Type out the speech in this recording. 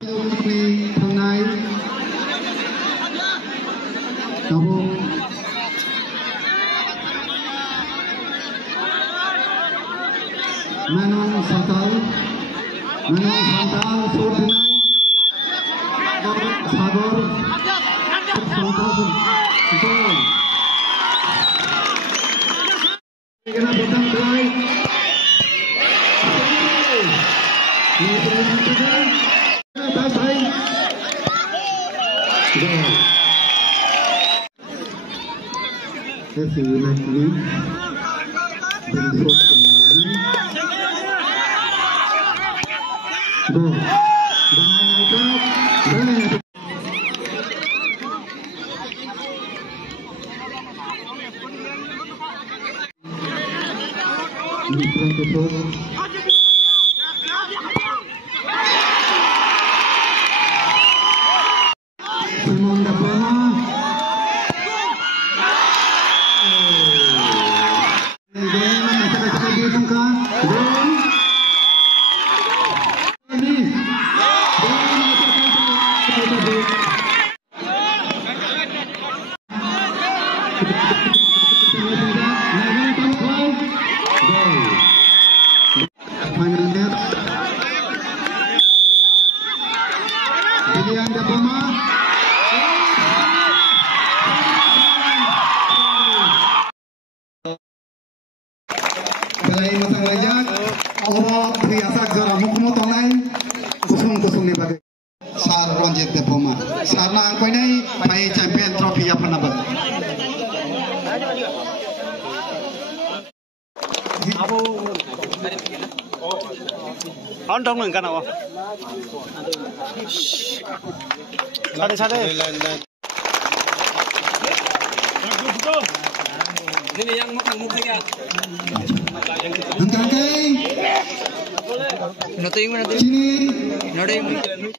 Manong Santal sur Pinay Sagor Santal Santal kena butang play Kasi lagi bentuk go Balai masang wajak, orang biasa jora mukhmu tongai, kusung ni bagi. Sar Ranjit Depoma, sar na angkoi ni, pai champion trophy apa nabat. On dong nung kan apa? Sade. Ini yang makan saja. Angkai. Noting. Sini. Noting.